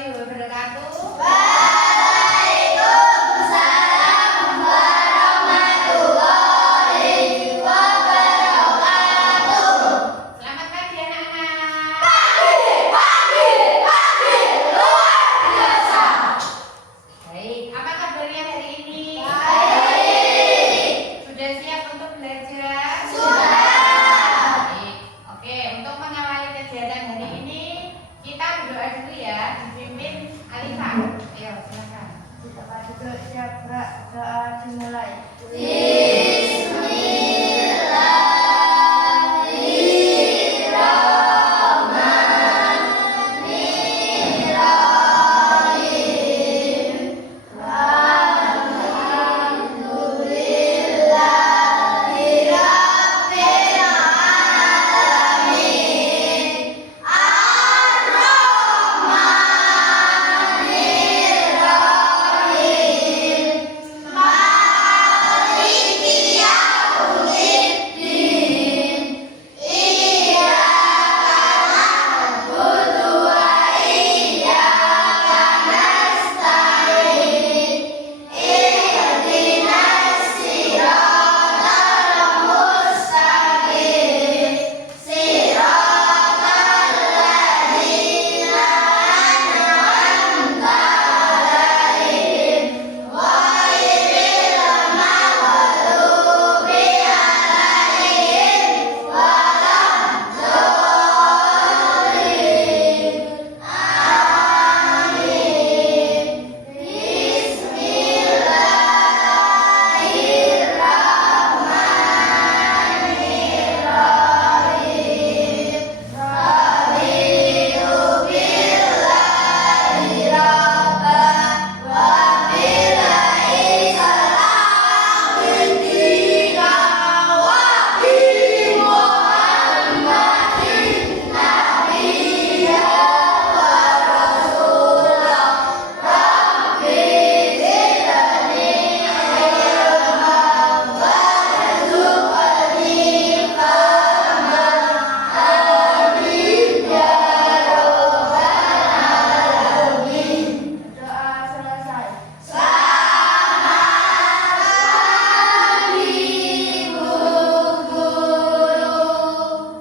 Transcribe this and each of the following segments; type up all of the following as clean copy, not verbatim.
warahmatullahi wabarakatuh. Waalaikumsalam warahmatullahi wabarakatuh. Selamat pagi anak-anak. Pagi, luar biasa. Baik, apa kabarnya hari ini? Baik. Sudah siap untuk belajar? Sudah. Baik. Oke, untuk mengawali kegiatan hari ini, kita berdoa dulu ya, dipimpin Alifah. Ayo, silakan. Kita duduk siap, doa dimulai.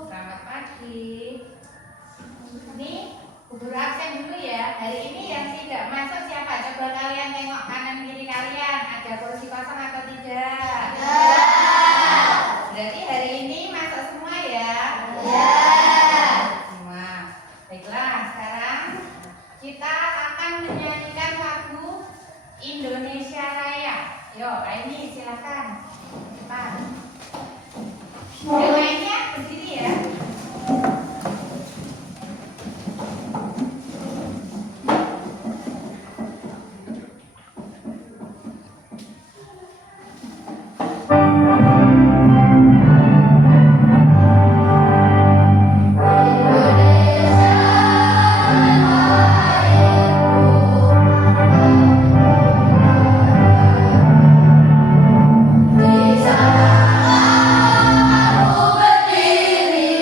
Selamat pagi. Ini guru absen dulu ya. Hari ini yang tidak masuk siapa? Coba kalian tengok kanan kiri kalian, ada kursi kosong atau tidak? Berarti hari ini masuk semua ya? Semua. Baiklah, sekarang kita akan menyanyikan lagu Indonesia Raya. Yo, ini silakan. Cepat. Yang lainnya berdiri ya. Di sana aku berdiri.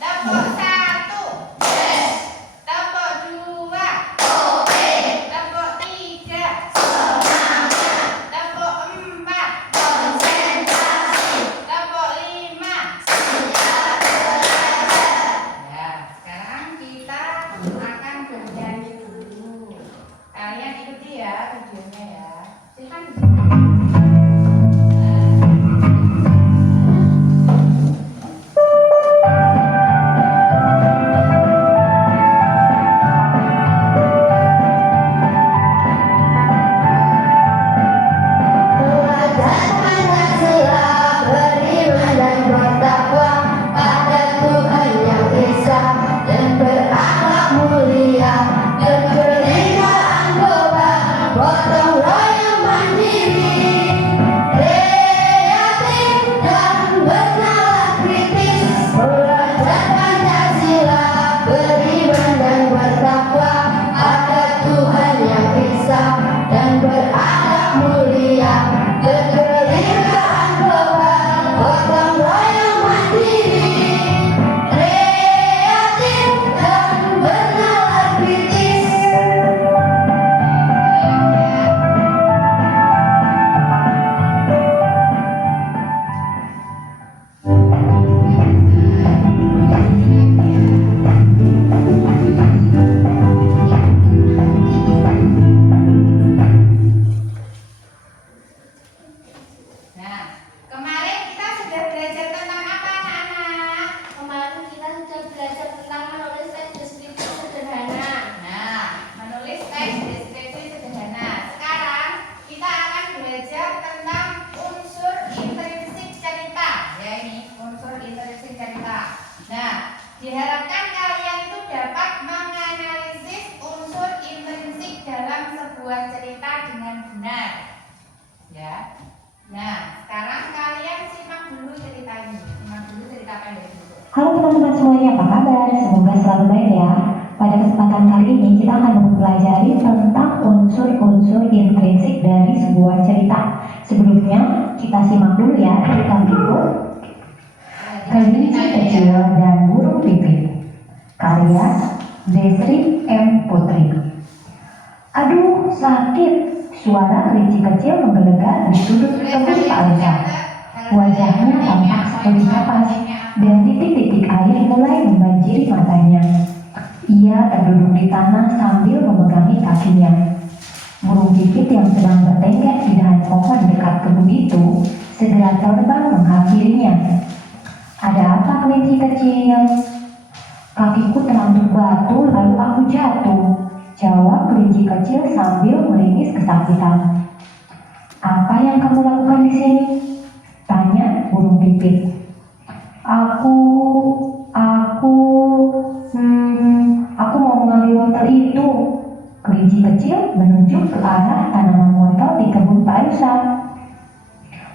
Tepuk 1. Tepuk 2. Tepuk 3. Tepuk 4. Tepuk 5. Ya, sekarang kita akan bernyanyi dulu. Kalian ikuti ya videonya ya. Silakan. Belajar Pancasila, beriman dan bertakwa pada Tuhan yang Esa dan berakhlak mulia, kemerdekaan global, gotong royong mandiri, kreatif dan bernalar kritis. Belajar Pancasila, beriman dan bertakwa pada Tuhan yang Esa dan berakhlak mulia, kemerdekaan global, gotong royong mandiri, kreatif dan bernalar kritis. Nah, kemarin kita sudah belajar tentang apa anak-anak? Kemarin kita sudah belajar tentang menulis teks deskripsi sederhana. Nah, menulis teks deskripsi sederhana. Sekarang kita akan belajar tentang unsur intrinsik cerita. Ya ini, unsur intrinsik cerita. Nah, diharapkan kalian itu dapat menganalisis unsur intrinsik dalam sebuah cerita dengan benar. Ya. Nah, sekarang kalian simak dulu cerita ini. Simak dulu cerita pendek dulu. Halo teman-teman semuanya, apa kabar? Semoga selalu baik ya. Pada kesempatan kali ini kita akan mempelajari tentang unsur-unsur intrinsik dari sebuah cerita. Sebelumnya kita simak dulu ya cerita berikut. Kelinci Kecil dan Burung Pipit, karya Desri M. Putri. Aduh, sakit. Suara kelinci kecil menggelegar di sudut kebun Pak Lesa. Wajahnya tampak seperti kapas dan titik-titik air mulai membanjiri matanya. Ia terduduk di tanah sambil memegangi kakinya. Burung pipit yang sedang bertengger di dahan pohon dekat kebun itu segera terbang menghampirinya. Ada apa kelinci kecil? Kakiku terantuk batu lalu aku jatuh, jawab kelinci kecil sambil meringis kesakitan. Apa yang kamu lakukan di sini? Tanya burung pipit. Aku mau mengambil wortel itu. Kelinci kecil menunjuk ke arah tanaman wortel di kebun Pak Rusa.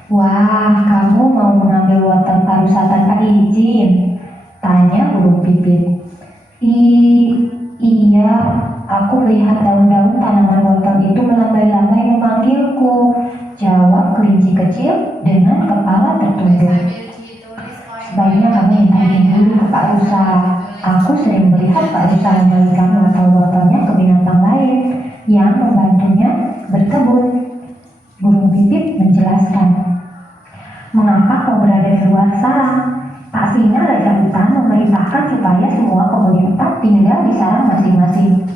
Wah, kamu mau mengambil wortel Pak Rusa tanpa izin? Tanya burung pipit. Iya, aku lihat daun-daun tanaman wortel itu melambai-lambai memanggilku, jawab kelinci kecil dengan kepala tertunduk. Sebaiknya kamu minta izin dulu ke Pak Rusa. Aku sering melihat Pak Rusa memberikan wortel-wortelnya ke binatang lain yang membantunya berkebun. Burung pipit menjelaskan. Mengapa kau berada di luar sarang? Pak Singa Raja Hutan memerintahkan supaya semua penghuni hutan tinggal di sarang masing-masing.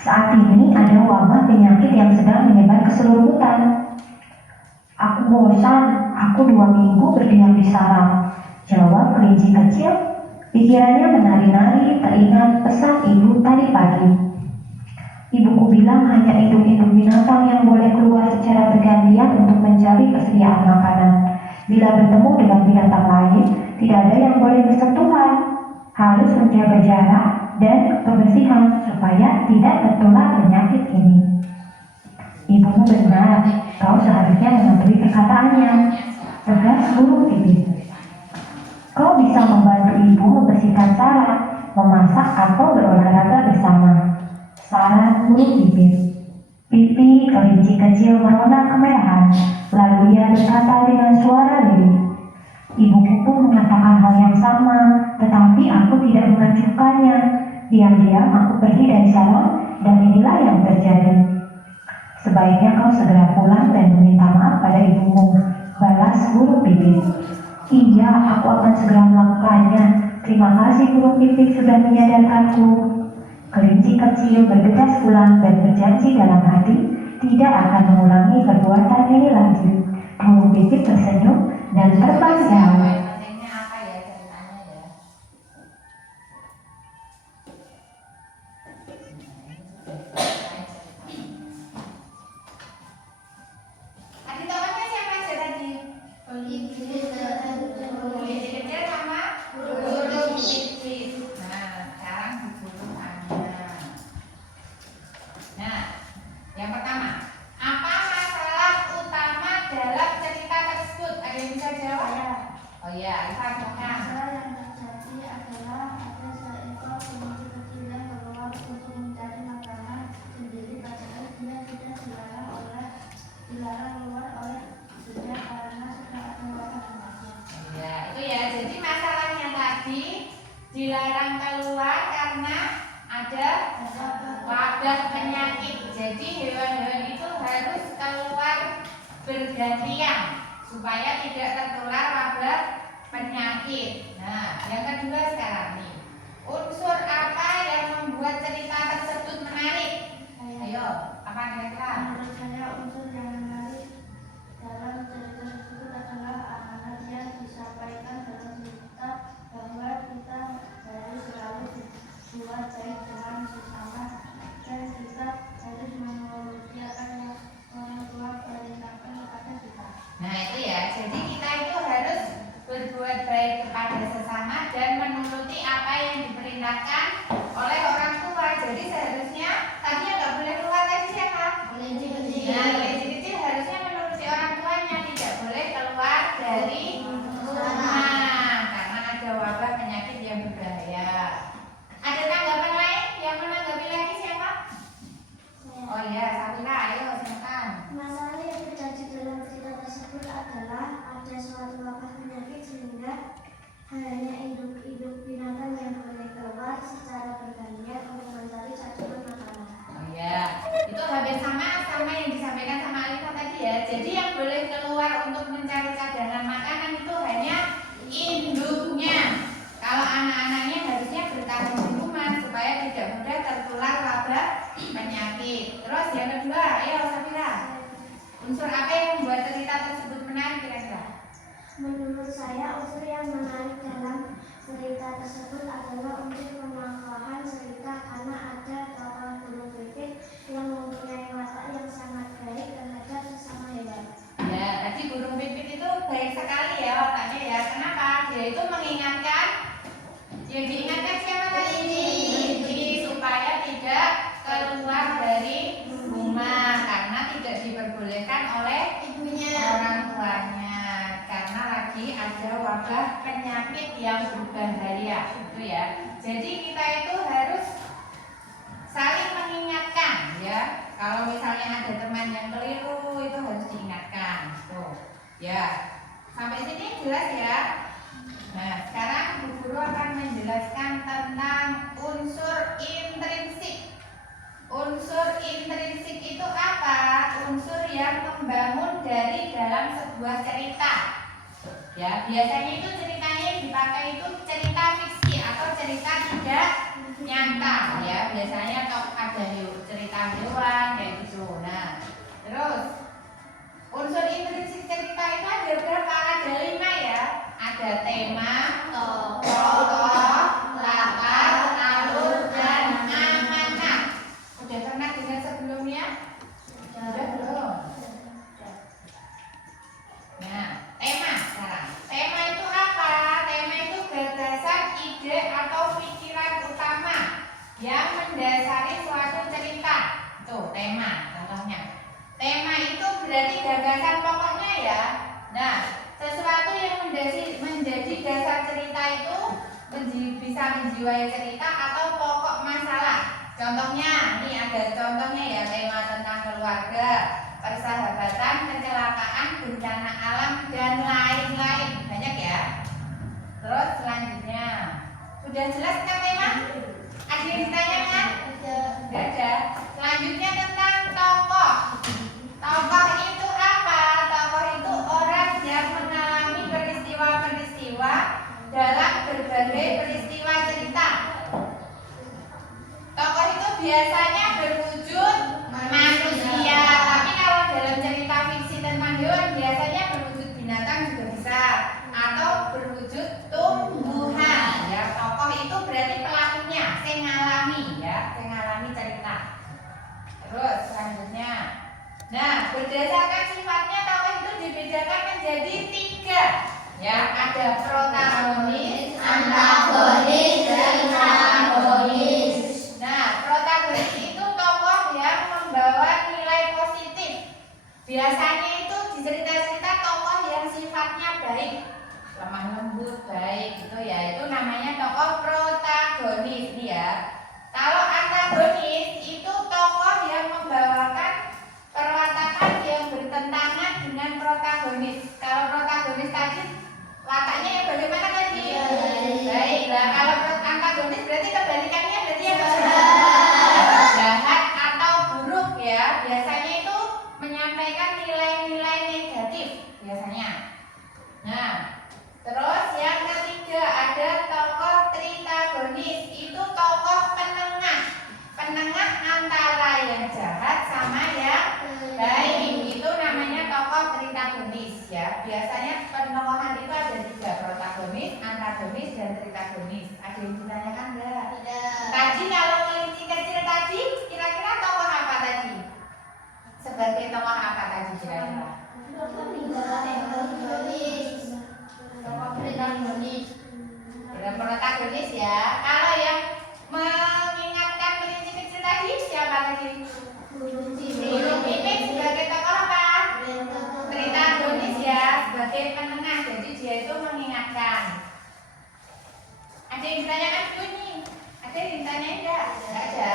Saat ini ada wabah penyakit yang sedang menyebar ke seluruh hutan. Aku bosan, aku 2 minggu berdiam di sarang, jawab kelinci kecil. Pikirannya menari-nari teringat pesan ibu tadi pagi. Ibuku bilang hanya induk-induk binatang yang boleh keluar secara bergantian untuk mencari persediaan makanan. Bila bertemu dengan binatang lain, tidak ada yang boleh bersentuhan. Harus menjaga jarak dan kebersihan supaya tidak tertular penyakit ini. Ibumu benar, kau seharusnya mematuhi perkataannya, tegas burung pipit. Kau bisa membantu ibu membersihkan sarang, memasak atau berolahraga bersama, saran burung pipit. Pipi kelinci kecil merona kemerahan, lalu ia berkata dengan suara lirih. Ibuku pun mengatakan hal yang sama, tetapi aku Diam-diam aku pergi dari sana dan inilah yang terjadi. Sebaiknya kau segera pulang dan meminta maaf pada ibumu, balas burung pipit. Iya, aku akan segera melakukannya. Terima kasih burung pipit sudah menyadarkanku. Kelinci kecil bergegas pulang dan berjanji dalam hati tidak akan mengulangi perbuatan ini lagi. Burung pipit tersenyum dan terbang jauh. Kontennya apa ya ceritanya ya? Adik kawannya siapa aja tadi? Kelinci kecil sama burung pipit. Nah, sekarang disuruh Anda. Nah, yang pertama, apa masalah utama dalam cerita tersebut? Ada yang bisa jawab? Oh iya, Ivan Sokan. Masalah yang terjadi adalah ada seekor kelinci kecil yang keluar untuk mencari makanan sendiri, padahal dia tidak dilarang keluar oleh ibunya karena sudah ada wadah penyakit. Ya, itu ya. Jadi masalahnya tadi dilarang keluar karena ada wabah penyakit. Jadi hewan-hewan itu harus keluar bergantian supaya tidak tertular wabah penyakit. Nah, yang kedua sekarang nih, unsur apa yang membuat cerita tersebut menarik? Ayo, apa kira-kira? Menurut saya unsur yang menarik dalam cerita tersebut adalah amanat yang disampaikan dalam cerita bahwa kita harus selalu berbuat baik dengan sesama dan kita harus menuruti apa yang orang tua perintahkan kepada kita. Nah, itu ya. Jadi kita itu harus berbuat baik kepada sesama dan menuruti apa yang diperintahkan oleh orang tua. Jadi seharusnya tadinya nggak boleh keluar tadi siapa? Kelinci kecil. Nah, kelinci kecil harusnya menuruti orang tuanya, tidak boleh keluar dari rumah karena ada wabah penyakit yang berbahaya. Ada tanggapan lain yang menanggapi lagi siapa? Oh iya, Safira, ayo silakan. Masalah yang terjadi dalam cerita tersebut adalah ada suatu wabah penyakit sehingga hanya induk-induk binatang yang boleh keluar secara bergantian untuk mencari cadangan makanan. Oh iya, itu hampir sama yang disampaikan sama Alisa tadi ya. Jadi yang boleh keluar untuk mencari cadangan makanan itu hanya induknya. Kalau anak-anaknya harusnya bertahan di rumah supaya tidak mudah tertular wabah penyakit. Terus yang kedua, ayo Safira. Unsur apa yang membuat cerita tersebut menarik kira-kira? Menurut saya unsur yang menarik dalam cerita tersebut adalah unsur pemanfaatan cerita karena ada tokoh burung pipit yang mempunyai watak yang sangat baik terhadap sesama hewan. Ya, tadi burung pipit itu baik sekali ya wataknya ya. Kenapa? Dia itu mengingatkan, yang diingatkan siapa tadi? Kelinci supaya tidak keluar dari rumah karena tidak diperbolehkan oleh orang tuanya karena lagi ada wabah penyakit yang berbahaya itu ya. Jadi kita itu harus saling mengingatkan ya. Kalau misalnya ada teman yang keliru itu harus diingatkan. Tuh ya. Sampai sini jelas ya. Nah, sekarang Bu Guru akan menjelaskan tentang unsur intrinsik. Unsur intrinsik itu apa? Unsur yang membangun dari dalam sebuah cerita. Ya, biasanya itu ceritanya yang dipakai itu cerita fiksi atau cerita tidak nyata ya. Biasanya ada cerita hewan kayak gitu. Nah, terus unsur intrinsik cerita itu ada berapa? Ada 5 ya. Ada tema, tokoh, latar, alur, dan amanat. Udah pernah dengar sebelumnya? Sudah belum? Nah, tema sekarang. Tema itu apa? Tema itu gagasan, ide, atau pikiran utama yang mendasari suatu cerita. Tuh, tema contohnya. Tema itu berarti gagasan pokoknya ya. Nah, sesuatu yang menjadi dasar cerita itu bisa menjiwai cerita atau pokok masalah. Contohnya, ini ada contohnya ya, tema tentang keluarga, persahabatan, kecelakaan, bencana alam, dan lain-lain. Banyak ya. Terus selanjutnya, sudah jelas kan tema? Ada Ada yang ditanyakan? Tidak ada. Selanjutnya tentang tokoh. Tokoh itu apa? Tokoh itu orang yang mengalami peristiwa-peristiwa dalam berbagai peristiwa cerita. Tokoh itu biasanya berwujud manusia, tapi kalau dalam cerita fiksi tentang hewan biasanya berwujud binatang juga bisa, atau berwujud tumbuhan. Ya, tokoh itu berarti pelakunya, yang ngalami ya, yang ngalami cerita. Terus selanjutnya, nah berdasarkan sifatnya tokoh itu dibedakan menjadi 3. Ya, ada protagonis, Antagonis dan antagonis. Nah, protagonis itu tokoh yang membawa nilai positif. Biasanya itu di cerita-cerita tokoh yang sifatnya baik, lemah lembut, baik gitu ya. Itu namanya tokoh protagonis nih ya. Kalau antagonis itu tokoh yang membawakan perwatakan yang bertentangan dengan protagonis. Kalau protagonis tadi wataknya yang bagaimana tadi? Baik. Nah, kalau antagonis berarti kebalikannya berarti yang jahat atau buruk ya. Biasanya itu menyampaikan nilai-nilai negatif biasanya. Nah, terus yang ketiga ada tokoh tritagonis. Itu tokoh penengah. Penengah antara yang jahat sama yang baik. Itu namanya tokoh tritagonis ya. Biasanya penokohan itu ada 3, protagonis, antagonis, dan tritagonis. Ada yang ditanyakan enggak? Tadi kalau kelinci kecil tadi kira-kira tokoh apa tadi? Sebagai tokoh apa tadi kira-kira? Dalam protagonis ya. Kalau yang mengingatkan kelinci kecil tadi siapa tadi? Burung pipit sebagai tokoh apa? Tritagonis ya, sebagai penengah. Jadi dia itu mengingatkan. Ada yang ditanyakan Bu ini? Ada yang ditanyain enggak? Enggak ada.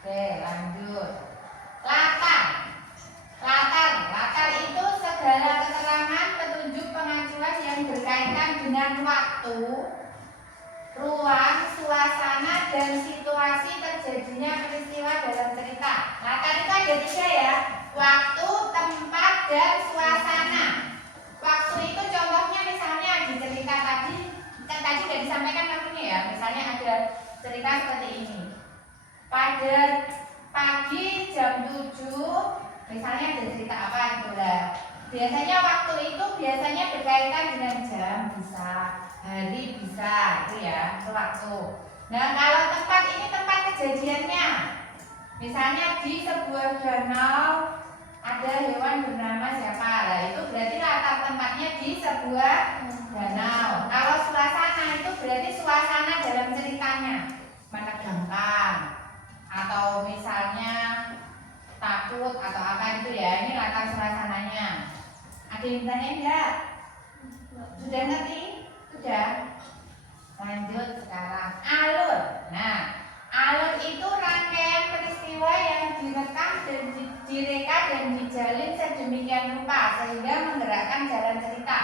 Oke, lanjut. Latar itu segala keterangan, petunjuk, pengacuan yang berkaitan dengan waktu, ruang, suasana, dan situasi terjadinya peristiwa dalam cerita. Latar itu ada 3 ya. Waktu, tempat, dan suasana. Waktu itu contohnya misalnya di cerita tadi, kan tadi sudah disampaikan waktunya ya. Misalnya ada cerita seperti ini. Pada pagi jam 7 misalnya ada cerita apa gitu lah. Biasanya waktu itu biasanya berkaitan dengan jam bisa, hari bisa, itu ya, itu waktu. Nah, kalau tempat ini tempat kejadiannya. Misalnya di sebuah danau ada hewan bernama siapa. Nah, itu berarti latar tempatnya di sebuah danau. Kalau suasana itu berarti suasana dalam ceritanya. Menegangkan atau misalnya takut atau apa gitu ya. Ini latar suasananya. Ada yang tanya enggak? Sudah ngerti? Sudah. Lanjut sekarang alur. Nah, alur itu rangkaian peristiwa yang direkam dan direka dan dijalin sedemikian rupa sehingga menggerakkan jalan cerita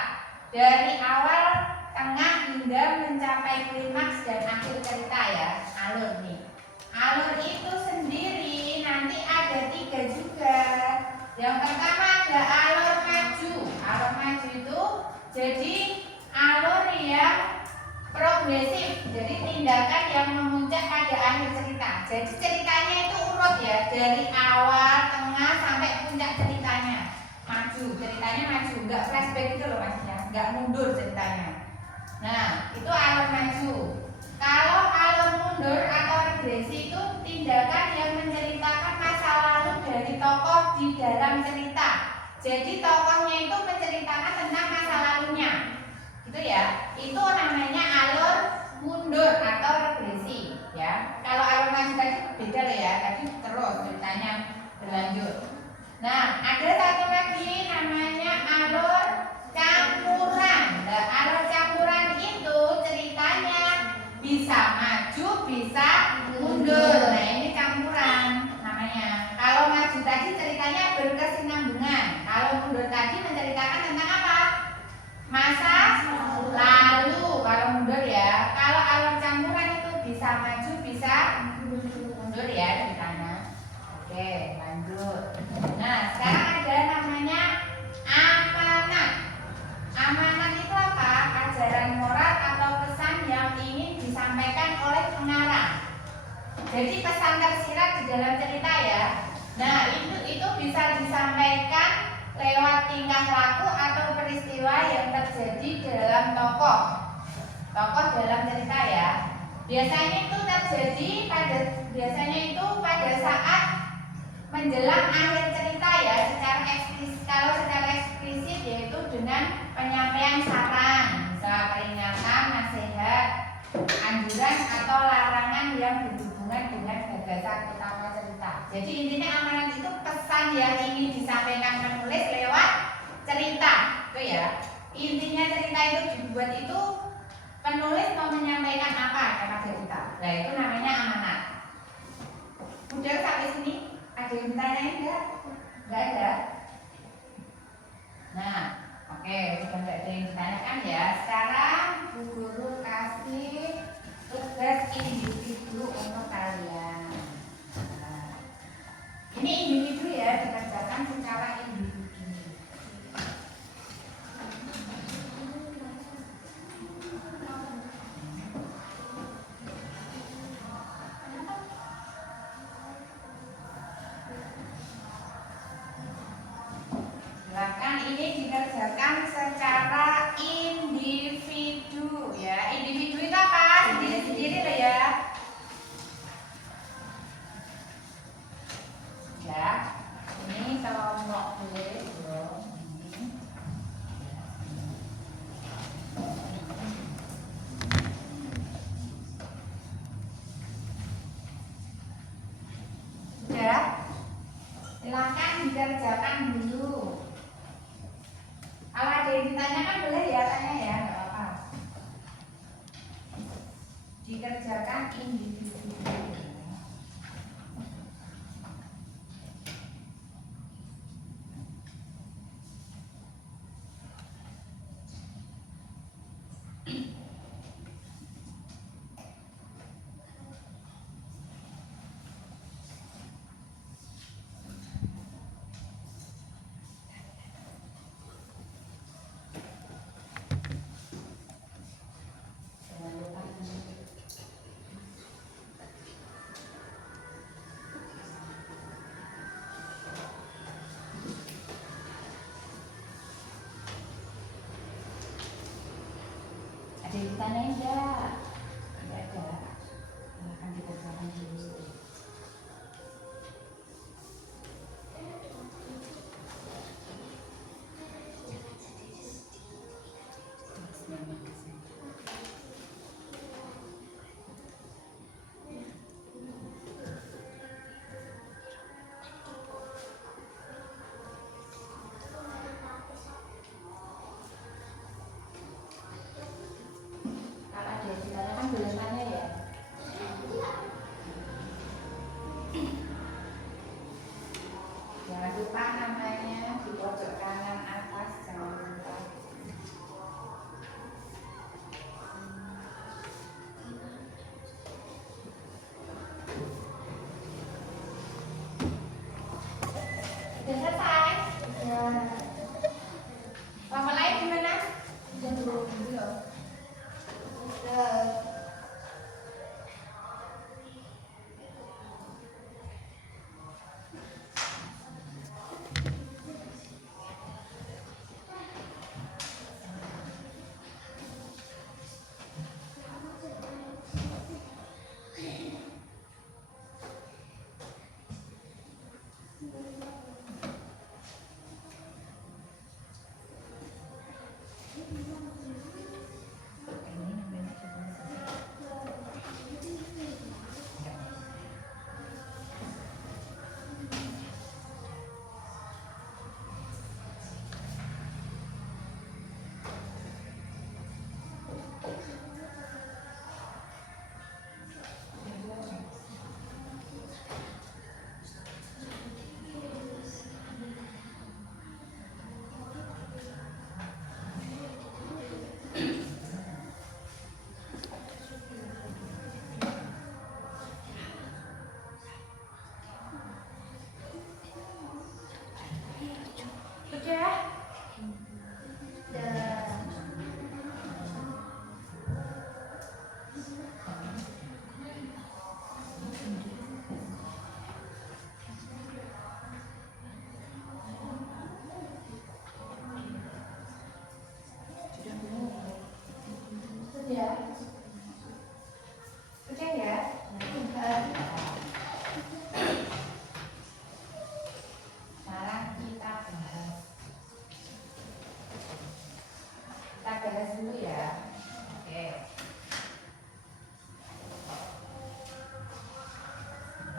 dari awal, tengah hingga mencapai klimaks dan akhir cerita ya. Alur nih. Alur itu sendiri nanti ada 3 juga. Yang pertama ada alur maju. Alur maju itu jadi alur yang progresif. Jadi tindakan yang memuncak pada akhir cerita. Jadi ceritanya itu urut ya, dari awal, tengah sampai puncak ceritanya. Maju, ceritanya maju, enggak flashback gitu loh maksudnya, enggak mundur ceritanya. Nah, itu alur maju. Kalau alur mundur atau regresi itu tindakan yang menceritakan masa lalu dari tokoh di dalam cerita. Jadi tokohnya itu menceritakan tentang masa lalunya. Gitu ya. Itu namanya alur mundur atau regresi ya. Kalau alur maju tadi beda loh ya. Tadi terus ceritanya berlanjut. Nah, ada satu lagi namanya alur campuran. Nah, alur campuran itu ceritanya bisa maju, bisa mundur. Nah, ini campuran namanya. Kalau maju tadi ceritanya berkesinambungan. Kalau mundur tadi menceritakan tentang apa? Masa lalu. Kalau mundur ya. Kalau alur campuran itu bisa maju, bisa Oke, lanjut. Nah, sekarang ada namanya amanat. Amanat itu apa? Ajaran moral atau pesan yang ingin disampaikan oleh pengarang. Jadi pesan tersirat di dalam cerita ya. Nah, itu bisa disampaikan lewat tingkah laku atau peristiwa yang terjadi dalam tokoh dalam cerita ya. Biasanya itu terjadi pada saat menjelang akhir cerita ya, kalau secara eksplisit yaitu dengan penyampaian saran, misalnya peringatan, nasihat, anjuran atau larangan yang berhubungan dengan gagasan utama cerita. Jadi intinya amanat itu pesan yang ingin disampaikan penulis lewat cerita, itu ya. Intinya cerita itu dibuat itu penulis mau menyampaikan apa lewat cerita. Nah itu namanya amanat. Udah sampai sini? Ada yang bertanya enggak? Enggak ada. Nah, oke, sudah enggak ada yang ditanyakan ya. Sekarang Bu Guru kasih tugas individu untuk kalian. Nah, ini individu ya, dikerjakan secara individu. Silakan, ini dikerjakan secara individu ya. Individu itu apa? Sendiri-sendiri loh ya. Ya, ini kelompok boleh dong. Sudah? Silakan dikerjakan dulu. Kalau ada yang ditanyakan boleh ya, tanya ya, nggak apa-apa. Dikerjakan individu.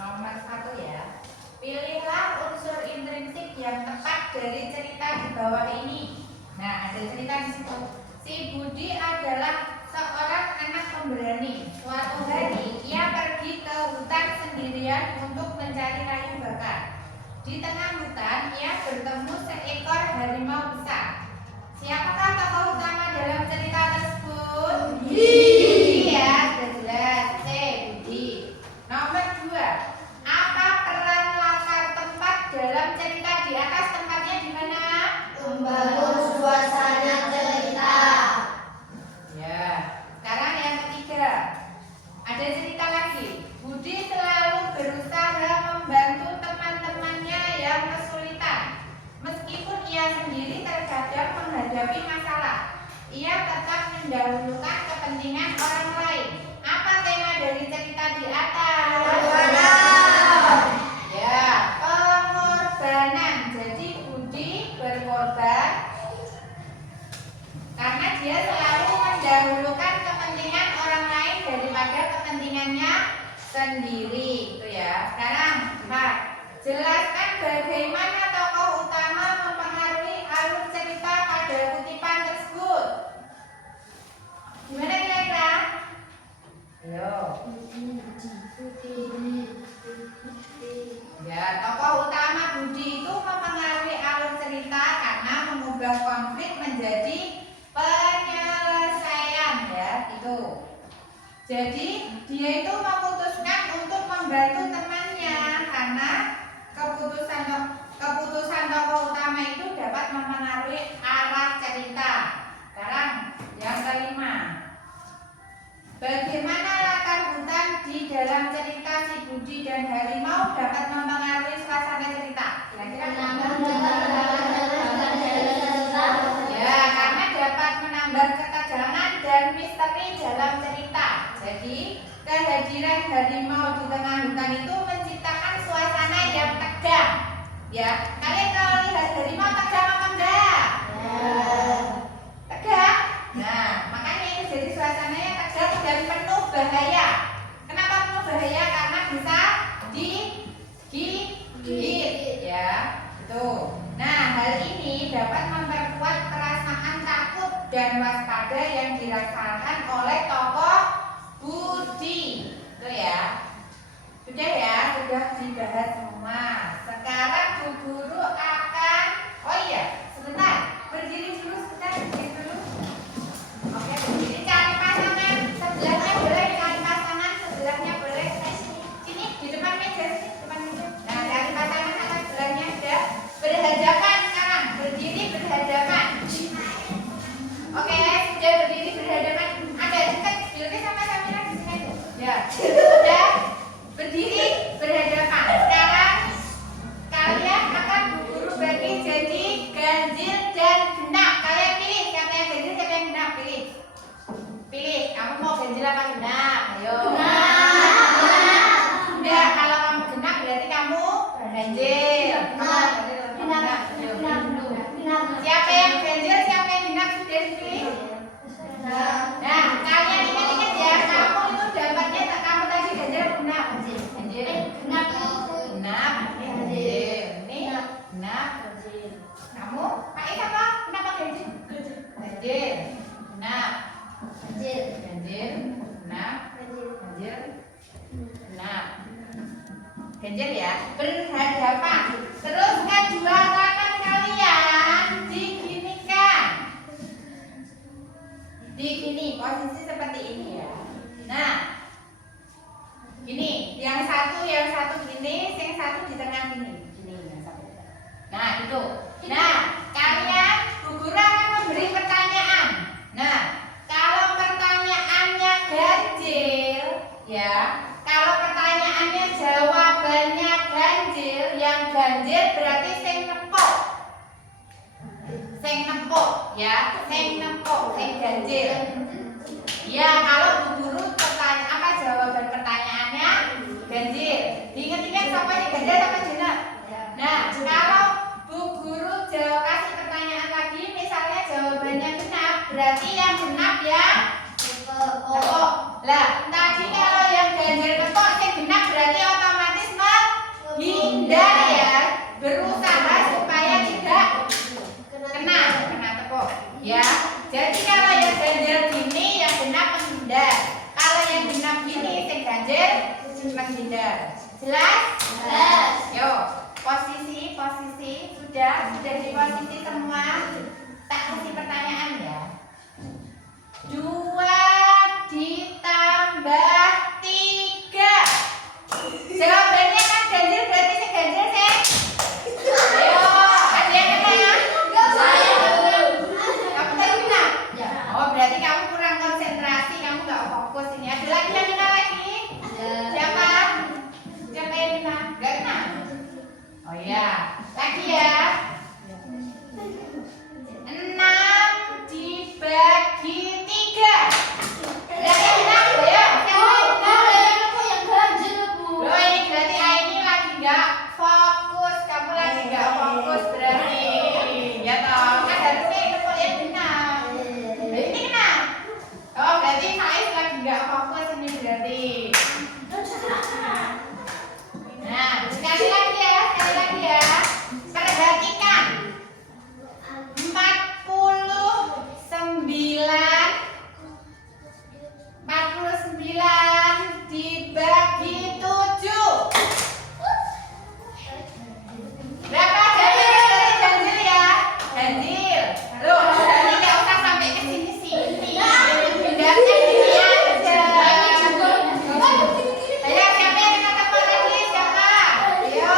Nomor 1 ya. Pilihlah unsur intrinsik yang tepat dari cerita di bawah ini. Nah, ada cerita di situ. Si Budi adalah seorang anak pemberani. Suatu hari ia pergi ke hutan sendirian untuk mencari kayu bakar. Di tengah hutan ia bertemu seekor harimau besar. Siapakah tokoh utama dalam cerita tersebut? Budi ya, sudah jelas. C. Budi. Nomor 2. Apa peran latar tempat dalam cerita di atas? Tempatnya di mana? Membangun suasana cerita. Ya. Sekarang yang ketiga. Ada cerita lagi. Budi selalu berusaha membantu teman-temannya yang kesulitan. Meskipun ia sendiri terkadang menghadapi masalah, ia tetap mendahulukan kepentingan orang lain. Apa tema dari cerita di atas? Ya, pengorbanan. Jadi Budi berkorban karena dia selalu mendahulukan kepentingan orang lain daripada kepentingannya sendiri, gitu ya. Sekarang, jelaskan bagaimana tokoh utama mempengaruhi alur cerita pada kutipan tersebut. Gimana kira-kira? Ayo. Ya, tokoh utama Budi itu mempengaruhi alur cerita karena mengubah konflik menjadi penyelesaian, ya, itu. Jadi dia itu memutuskan untuk membantu temannya karena keputusan tokoh utama itu dapat mempengaruhi arah cerita. Sekarang yang kelima. Bagaimana latar hutan di dalam cerita si Budi dan harimau dapat mempengaruhi suasana cerita? Kira-kira ya, karena dapat menambah ketegangan dan misteri dalam cerita. Jadi, kehadiran harimau di tengah hutan itu menciptakan suasana yang tegang. Ya, kalian kalau lihat harimau tegang apa enggak? Tegang. Nah, makanya itu jadi suasananya tegang dan penuh bahaya. Kenapa penuh bahaya? Karena bisa digigit, ya. Itu. Nah, hal ini dapat memperkuat perasaan takut dan waspada yang dirasakan oleh tokoh Budi. Itu ya. Sudah ya, sudah dibahas semua. Sekarang Bu Guru akan, oh iya, sebentar, berdiri dulu sebentar, berdiri dulu. Oke, berdiri, cari pasangan. Sebelahnya boleh, cari pasangan, sebelahnya boleh. Sini, di depan meja, sini, depan meja. Nah, cari pasangan sama sebelahnya sudah berhadapan sekarang, berdiri berhadapan. Oke, sudah berdiri berhadapan. Agak dekat, duduknya sama Samira di sini. Ya, sudah berdiri berhadapan. Sekarang kalian akan Bu Guru bagi jadi ganjil dan genap. Kalian pilih siapa yang ganjil, siapa yang genap. Pilih. Pilih. Kamu mau ganjil apa genap? Ayo. Sudah. Kalau kamu genap berarti kamu ganjil. Genap. Siapa yang ganjil, siapa yang genap sudah dipilih. Nah, kalian ingat ya, kamu itu dapatnya kamu tadi ganjil atau genap? Ganjil. Genap. Ini genap. Kamu pakai apa? Kenapa ganjil? Ganjil. Genap. Ganjil. Genap. Ganjil. Genap. Ganjil ya. Berhadapan. Terus kedua tangan kalian diginikan. Digini, posisi seperti ini ya. Nah, gini, yang satu gini, yang satu di tengah gini, yang satu. Nah, itu. Nah, kalian Bu Guru akan memberi pertanyaan. Nah, kalau pertanyaannya ganjil, ya. Kalau pertanyaannya jawabannya ganjil, yang ganjil berarti sing nepok. Sing nepok, ya, sing nepok, sing ganjil. Ya, kalau Bu Guru jawaban pertanyaannya ganjil. Diingat-ingat siapa yang ganjil sama genap. Nah, kalau Bu Guru jawab kasih pertanyaan lagi, misalnya jawabannya genap, berarti yang genap ya nepok. Lah, tadi kalau yang ganjil nepok, yang genap berarti otomatis ganjil menghindar. Jelas? Jelas. Yuk, posisi sudah di posisi semua. Tak kasih pertanyaan ya. 2 ditambah 3. Jawabannya kan ganjil, berarti si ganjil sih. Ayo, ada yang kena ya? Saya Kamu tadi kena? Ya. Oh, berarti kamu kurang konsentrasi, kamu nggak fokus ini. Ada lagi yang kena lagi? Siapa? Siapa yang kena? Nggak kena? Oh iya, lagi ya. 6 dibagi 3. Berarti yang kena? Ayo, loh, ini berarti ini lagi nggak fokus. Kamu lagi nggak fokus berarti. Ya toh, kan harusnya itu yang kena. Ini kena. Oh, berarti Faiz lagi nggak fokus ini berarti. Nah, sekali lagi ya. Perhatikan. 49 dibagi 7. Berapa ganjil ya? Ganjil. Loh, jadi nggak usah sampai ke sini. Pindahnya gini aja. Ayo, siapa yang kata apa lagi? Siapa? Ayo.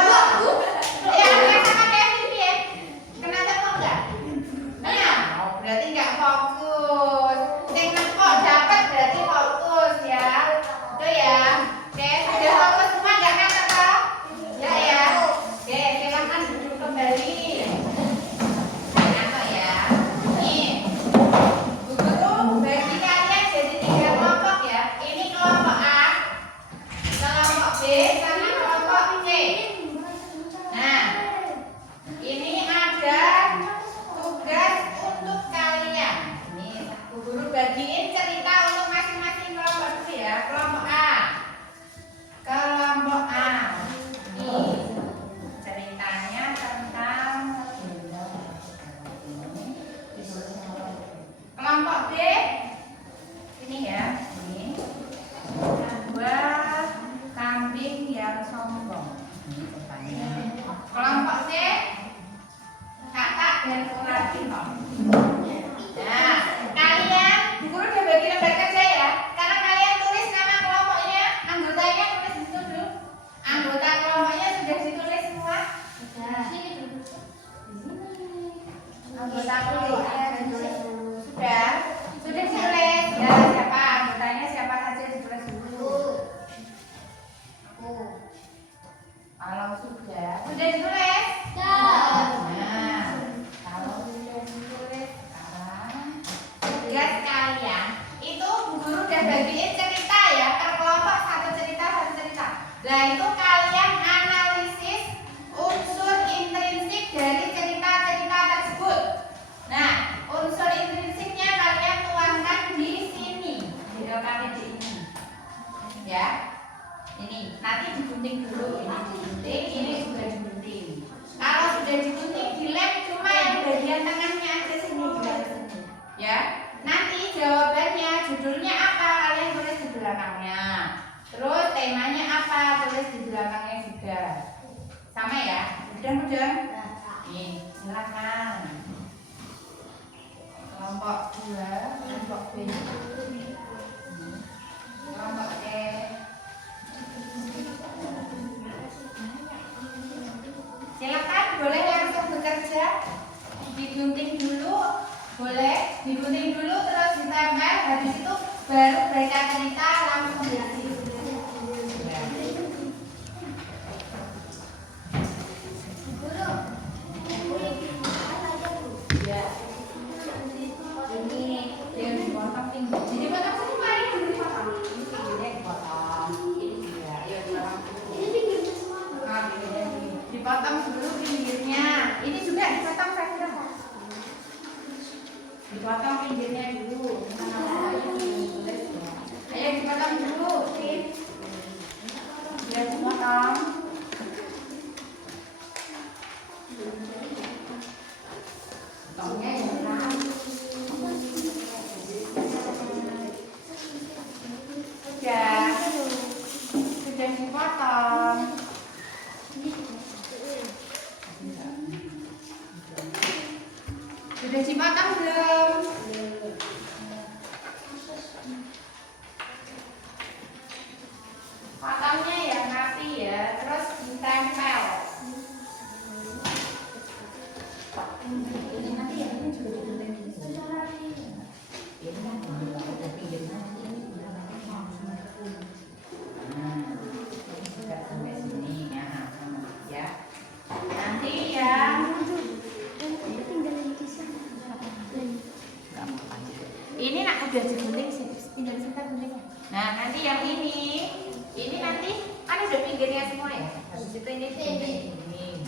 Ayo, yang sama Kevin ya. Kena tepuk nggak? Nah, oh, berarti nggak fokus. Yang kok dapat berarti fokus ya. Itu ya. Oke, sudah fokus semua nggak kata toh? Ya. Oke, silakan duduk kembali. Enak ya. Nih, Bu Guru bagi kalian jadi 3 kelompok ya. Ini kelompok A, kelompok B, sama kelompok C. Nah, ini ada tugas untuk kalian. Nih, Bu Guru bagiin cerita untuk masing-masing kelompok dulu ya. Kelompok A. Kelompok A. Nih, ceritanya tentang kelompok B. Ini ya. Ini 2 kambing yang sombong. Ini ceritanya. Kelompok C. Kakak dan ular piton. Nah, kalian, Bu Guru udah bagi lembar kerja ya. Karena kalian tulis nama kelompoknya, anggotanya tulis di situ dulu. Anggota kelompoknya sudah ditulis semua. Anggota kelompoknya ditulis dulu. Sudah ditulis. Ya, siapa anggotanya, siapa saja ditulis dulu. Aku. Kalau sudah ditulis. Nah, kalau sudah ditulis sekarang tugas kalian itu Bu Guru udah bagiin cerita ya, per kelompok satu cerita. Nah, itu kalian analisis unsur intrinsik dari cerita-cerita tersebut. Nah, unsur intrinsiknya kalian tuangkan di sini, di LKPD ini. Ya. Ini nanti digunting dulu, ini sudah digunting. Kalau sudah digunting dilem cuma yang bagian tengahnya aja sini dilem sini. Ya. Nanti jawabannya judulnya apa kalian tulis di belakangnya. Terus temanya apa tulis di belakangnya juga. Sama ya. Mudah-mudahan. Nih, silakan. Kelompok 2, kelompok B. Kelompok C. Silakan, boleh langsung bekerja. Digunting dulu, boleh digunting dulu terus ditempel. Habis itu baru baca cerita langsung diisi. Ya. Ini yang dipotong tinggi. Jadi potong semua ini dulu dipotong. Ini pinggirnya dipotong. Ini juga. Ayo dipotong dulu pinggirnya. Ini juga dipotong saya kira. Dipotong pinggirnya dulu. Ayo dipotong dulu, Tim. Biar dipotong. Potongnya jangan. Udah. Sudah dipotong belum? Potongnya yang rapi ya, terus ditempel. Ini nanti yang ini juga digunting gini. Sampai sini ya, ya. Nanti yang ini nak udah digunting sih, tinggal sebentar guntingnya. Nah nanti yang ini nanti kan udah pinggirnya semua ya. Habis itu ini digunting ini.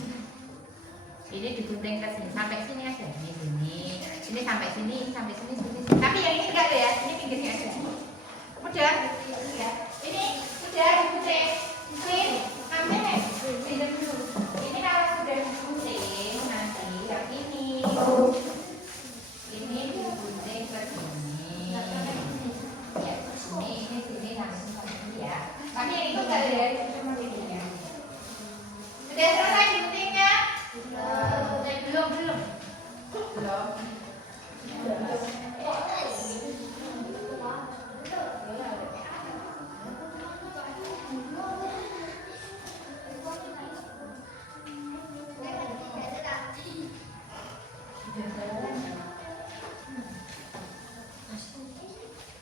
Ini digunting ke sini sampai sini aja. Ini sini. Ini sampai sini, ini sampai sini, sini. Tapi yang ini enggak ada ya. Ini pinggirnya aja. Udah. Ya. Ini sudah digunting. Clean. Ambil. Pindah dulu. Ini kalau sudah digunting nanti yang ini digunting ke sini. Ya, sini sampai sini ya. Tapi yang itu enggak ada ya. Cuma pinggirnya. Sudah selesai diguntingnya? Belum.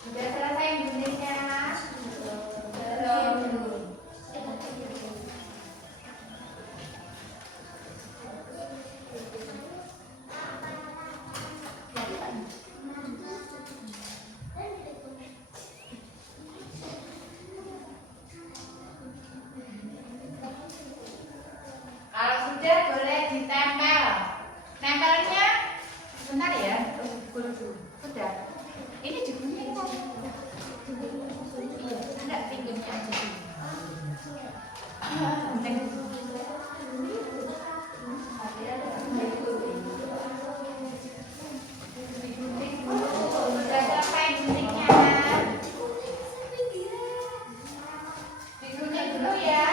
Sudah selesai guntingnya? Belum. Kalau sudah boleh ditempel. Nempelnya sebentar ya. Sudah. Ini digunting kan? Iya, enggak pinggirnya aja. Gunting. Digunting dulu. Sudah selesai guntingnya. Digunting dulu ya.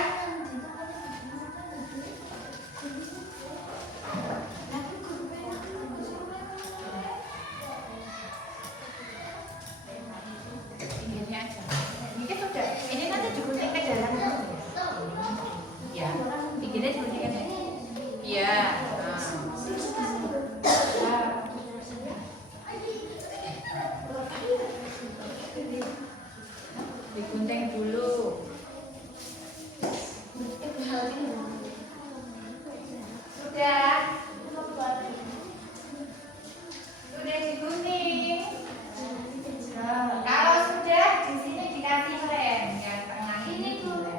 Pinggirnya aja. Ini sudah. Ini nanti digunting ke dalam. Ya. Pinggirnya digunting aja. Iya. Digunting dulu. Sudah. Sudah digunting. Kalau sudah di sini dikasih lem yang tengah ini udah.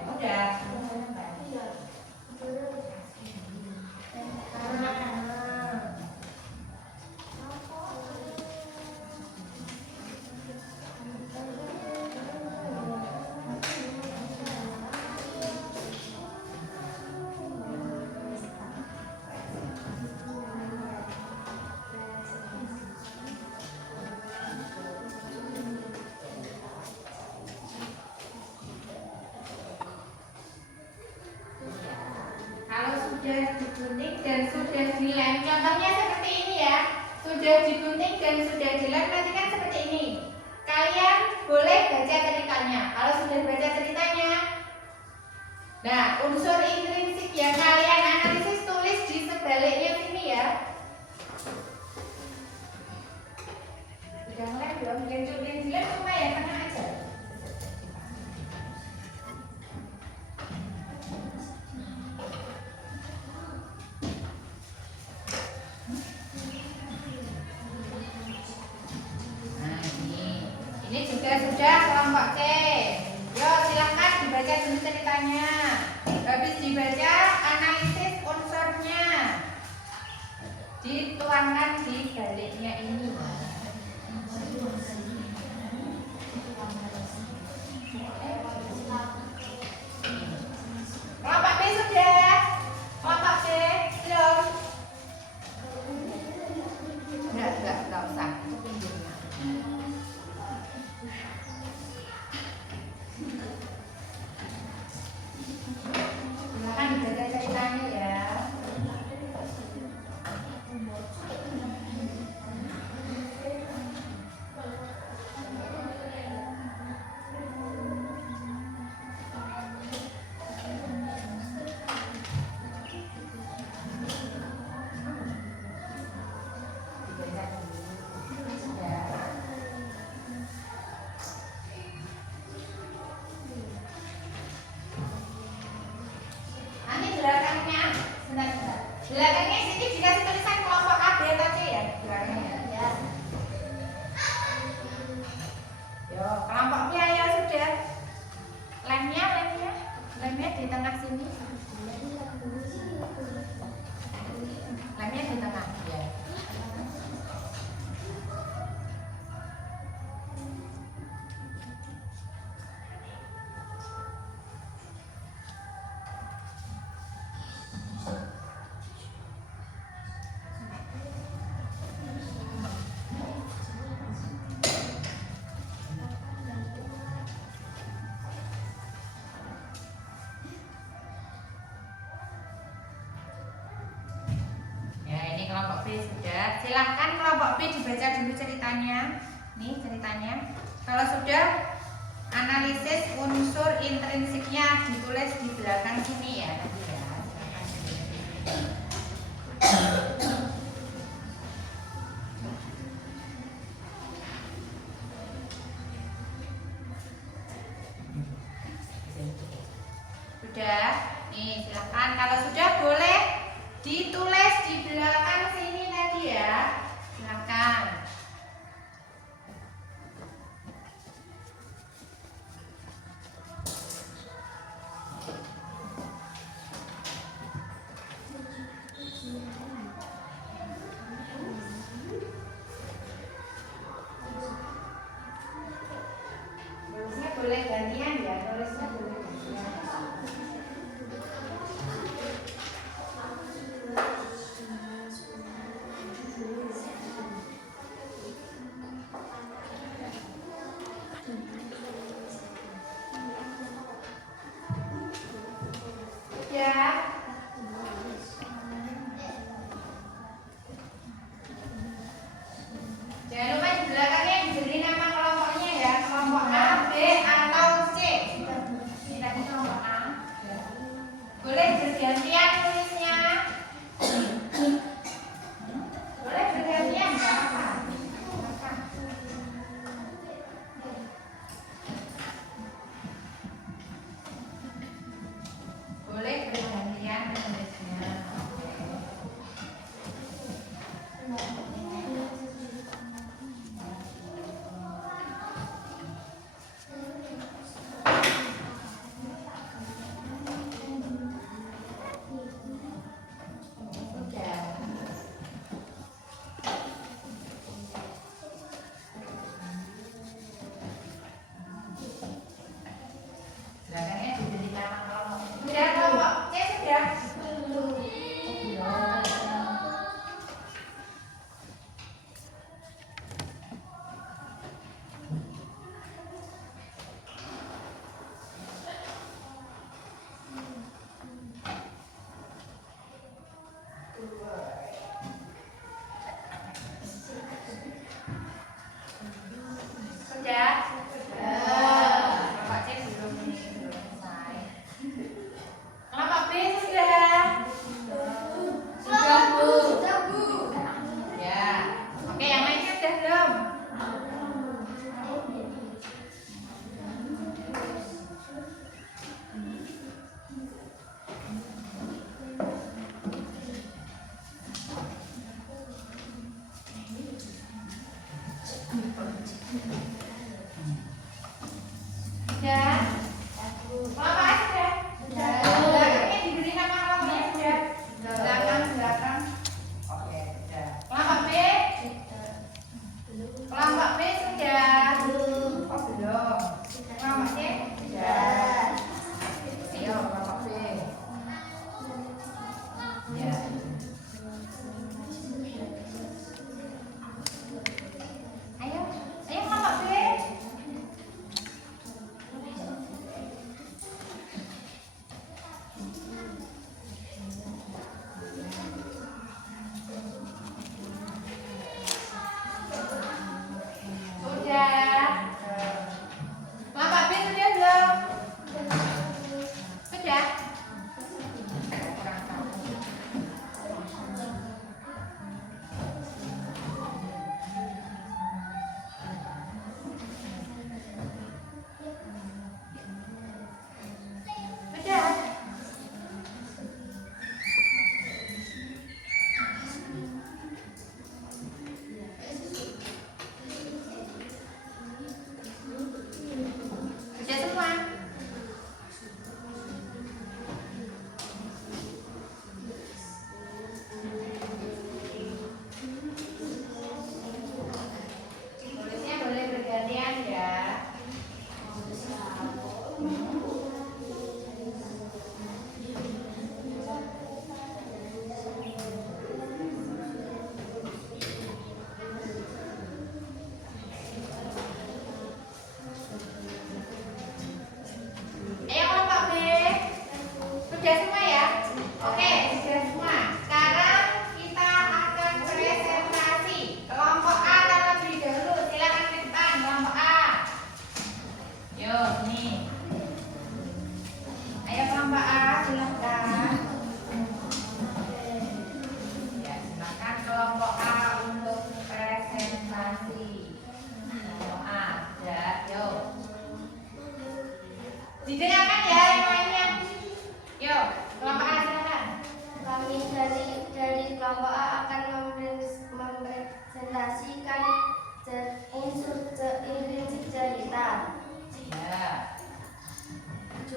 Kalau sudah digunting dan sudah dilem, contohnya seperti ini ya. Sudah digunting dan sudah dilem nanti kan seperti ini. Kalian boleh baca ceritanya. Kalau sudah baca ceritanya, nah unsur intrinsik yang kalian analisis tulis di sebaliknya sini ya. Sudah ngelem belum? Yang dilem cuma yang tengah aja. Ini juga sudah kelompok C. Yuk silahkan dibaca dulu ceritanya. Habis dibaca analisis unsurnya. Dituangkan di baliknya ini. Kelompok B sudah. Kelompok C belum. Enggak usah. Silahkan dibaca ceritanya ya. Belakangnya sini dikasih tulisan kelompok A, B atau C ya? Belakangnya. Ya. Yo, kelompok B ayo sudah. Lemnya di tengah sini. Lemnya di tengah ya. Kelompok B sudah, silahkan kelompok B dibaca dulu ceritanya. Nih ceritanya. Kalau sudah, analisis unsur intrinsiknya ditulis di belakang sini ya nanti ya. Sudah, nih silahkan. Kalau sudah boleh ditulis di belakang sini tadi ya. Silakan. Tulisnya boleh gantian ya, tulisnya boleh gantian. Ya. Jangan lupa di belakangnya diberi nama kelompoknya ya, kelompok A, B, atau C. Tadi kelompok A. Boleh bergantian tulisnya. Boleh bergantian, nggak apa-apa. Boleh bergantian.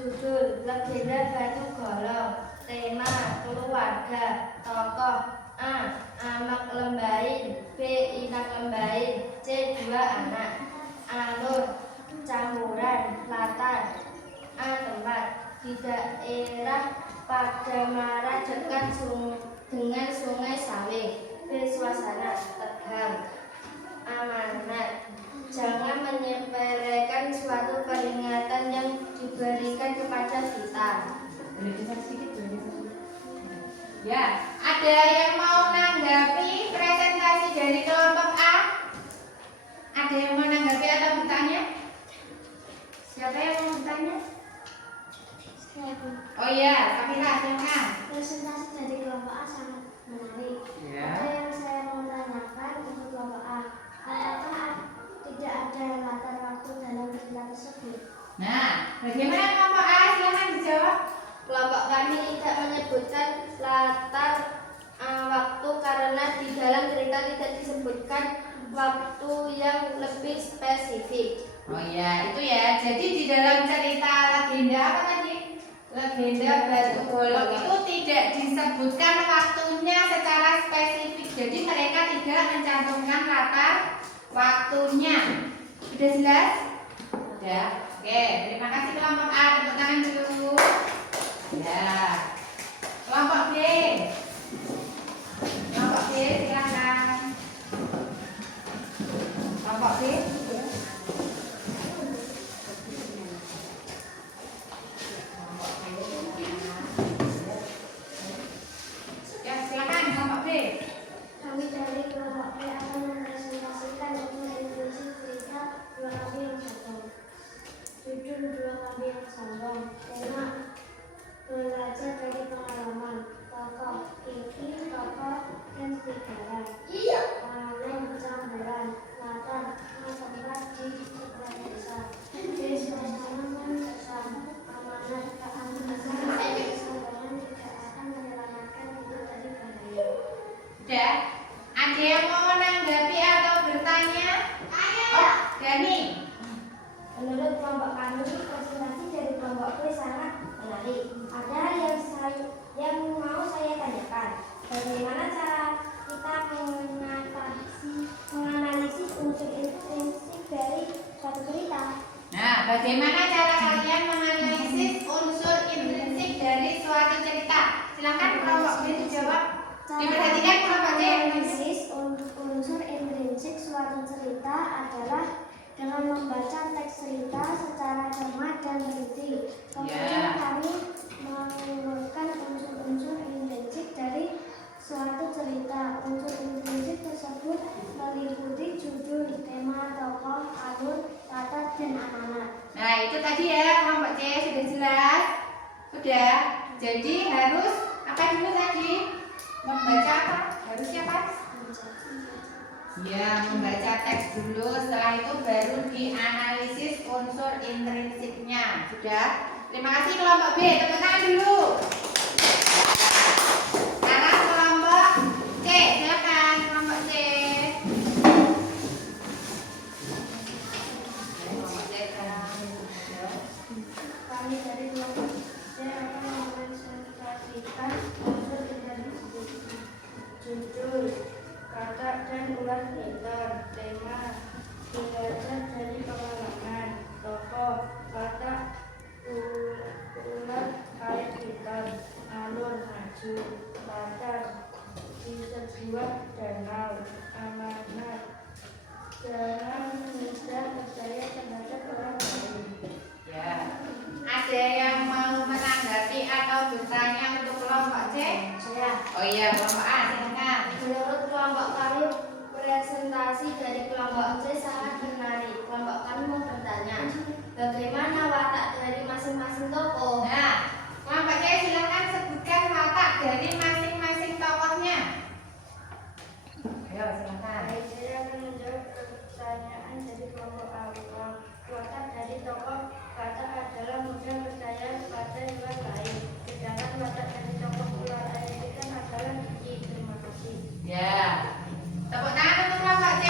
Judul Legenda Batu Golong. Tema keluarga. Tokoh A. Amak Lembain, B. Inak Lembain, C. 2 anak. Alur campuran. Latar A. Tempat di daerah Padamara dekat dengan Sungai Sawe. B. Suasana tegang. Amanat: jangan menyepelekan suatu peringatan yang diberikan kepada kita. Ya, ada yang mau menanggapi presentasi dari kelompok A? Ada yang mau menanggapi atau bertanya? Siapa yang mau bertanya? Oh iya, Kapila, silakan. Presentasi dari kelompok A sangat menarik. Ya. Ada yang saya mau tanyakan untuk kelompok A. Apakah tidak ada latar waktu dalam cerita tersebut? Nah, bagaimana kelompok A? Silakan dijawab. Kelompok kami tidak menyebutkan latar waktu karena di dalam cerita tidak disebutkan waktu yang lebih spesifik. Oh iya, itu ya. Jadi di dalam cerita legenda apa tadi? Legenda Batu Golong itu tidak disebutkan waktunya secara spesifik. Jadi mereka tidak mencantumkan latar waktunya. Sudah jelas? Sudah. Oke, terima kasih kelompok A. Tepuk tangan dulu. Ya. Kelompok B. Kelompok B silakan. Kelompok B. Ya, silakan kelompok B. Kami dari kelompok B akan mempresentasikan introduksi cerita Dua Kambing yang Sombong. Judul Dua Kambing yang Sombong. Tema belajar dari pengalaman. Tokoh Kiki, tokoh dan serigala. Alur campuran. Latar tempat di sebuah desa. Suasana mengesan. Amanat keamanan. Kesabaran tidak akan menyelamatkan hidup dari bahaya. Sudah. Ada yang mau menanggapi atau bertanya? Oh, Dani. Menurut kelompok kami, presentasi dari kelompok B sangat menarik. Ada yang mau saya tanyakan. Bagaimana cara kita menganalisis unsur intrinsik dari suatu cerita? Nah, bagaimana cara kalian menganalisis unsur intrinsik dari suatu cerita? Silakan kelompok B dijawab. Diperhatikan kelompok C. Menganalisis unsur intrinsik suatu cerita adalah dengan membaca teks cerita secara cermat dan teliti. Kemudian kami mengumpulkan unsur-unsur intrinsik dari suatu cerita. Unsur intrinsik tersebut meliputi judul, tema, tokoh, alur, latar, dan amanat. Nah, itu tadi ya kelompok C sudah jelas. Sudah. Jadi harus apa dulu tadi? Membaca apa? Harusnya apa? Ya, membaca teks dulu. Setelah itu baru dianalisis unsur intrinsiknya. Sudah. Terima kasih kelompok B. Tepuk tangan dulu. Sekarang kelompok C. Silakan kelompok C. Kami dari kelompok C akan mempresentasikan unsur intrinsik. Judul, kata dan ulas liter. Tema belajar dari pengalaman. Tokoh, kata, ulas kait hitam. Alur maju. Latar di sebuah danau. Amanat, jangan mudah percaya terhadap orang lain. Ya. Ada yang mau menanggapi atau bertanya untuk kelompok C? Saya Oh iya, kelompok A silakan. Menurut kelompok kami, presentasi dari kelompok C sangat menarik. Kelompok kami mau bertanya, bagaimana watak dari masing-masing tokoh? Nah, kelompok C silakan sebutkan watak dari masing-masing tokohnya. Ayo silakan. Baik, saya akan menjawab pertanyaan dari kelompok A. Watak dari tokoh kata adalah mudah percaya pada yang lain. Sedangkan watak dari tokoh ular air itu adalah gigi. Terima kasih. Ya. Tepuk tangan untuk kelompok C.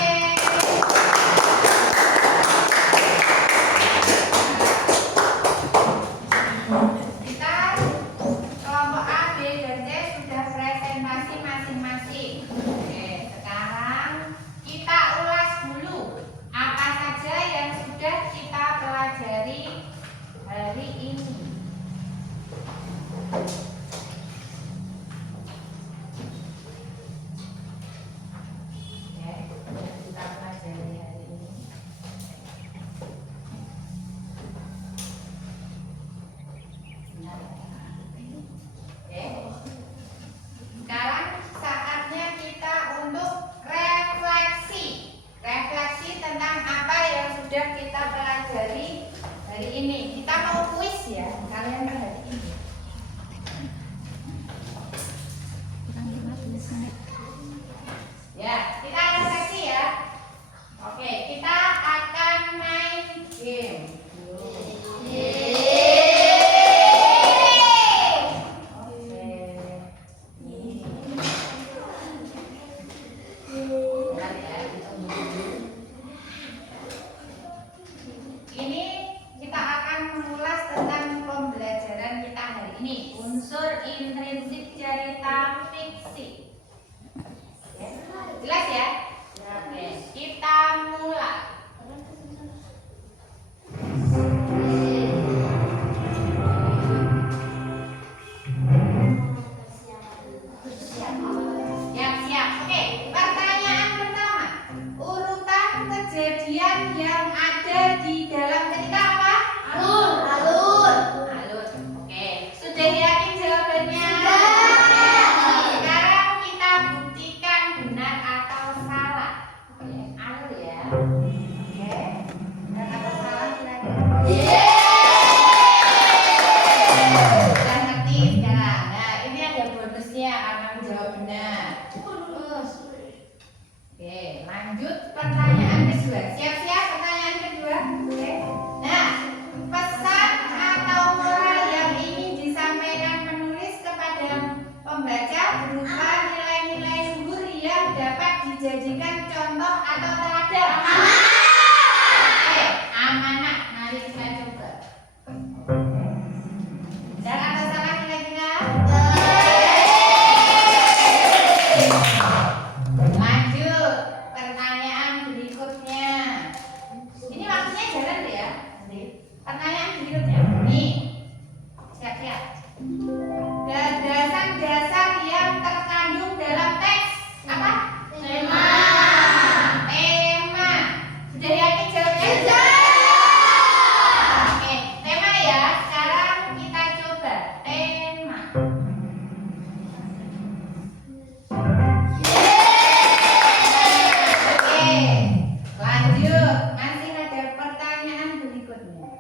ini unsur intrinsik cerita fiksi. Jelas ya? Oke, kita mulai. Siap-siap. Oke, pertanyaan pertama. Urutan kejadian yang ada di dalam cerita apa? Alur. Alur. Oke, sudah yakin jawabannya? Sekarang kita buktikan benar atau salah. Oke, alur ya. Oke, benar atau salah kira-kira? Sudah ngerti sekarang. Nah, ini ada bonusnya karena menjawab benar. Oke, lanjut pertanyaan kedua. Siap-siap pertanyaan kedua. Oke. Nah, pesan atau moral yang ingin disampaikan penulis kepada pembaca berupa nilai-nilai luhur yang dapat dijadikan contoh atau teladan. Oke, amanah. Mari kita coba. Benar atau salah kira-kira? Lanjut pertanyaan berikutnya. Ini waktunya jalan deh ya. Pertanyaan berikutnya. Nih, siap-siap. Gagasan dasar yang terkandung dalam teks apa? Tema. Sudah yakin jawabnya? Oke, tema ya. Sekarang kita coba tema. Oke, lanjut. Masih ada pertanyaan berikutnya.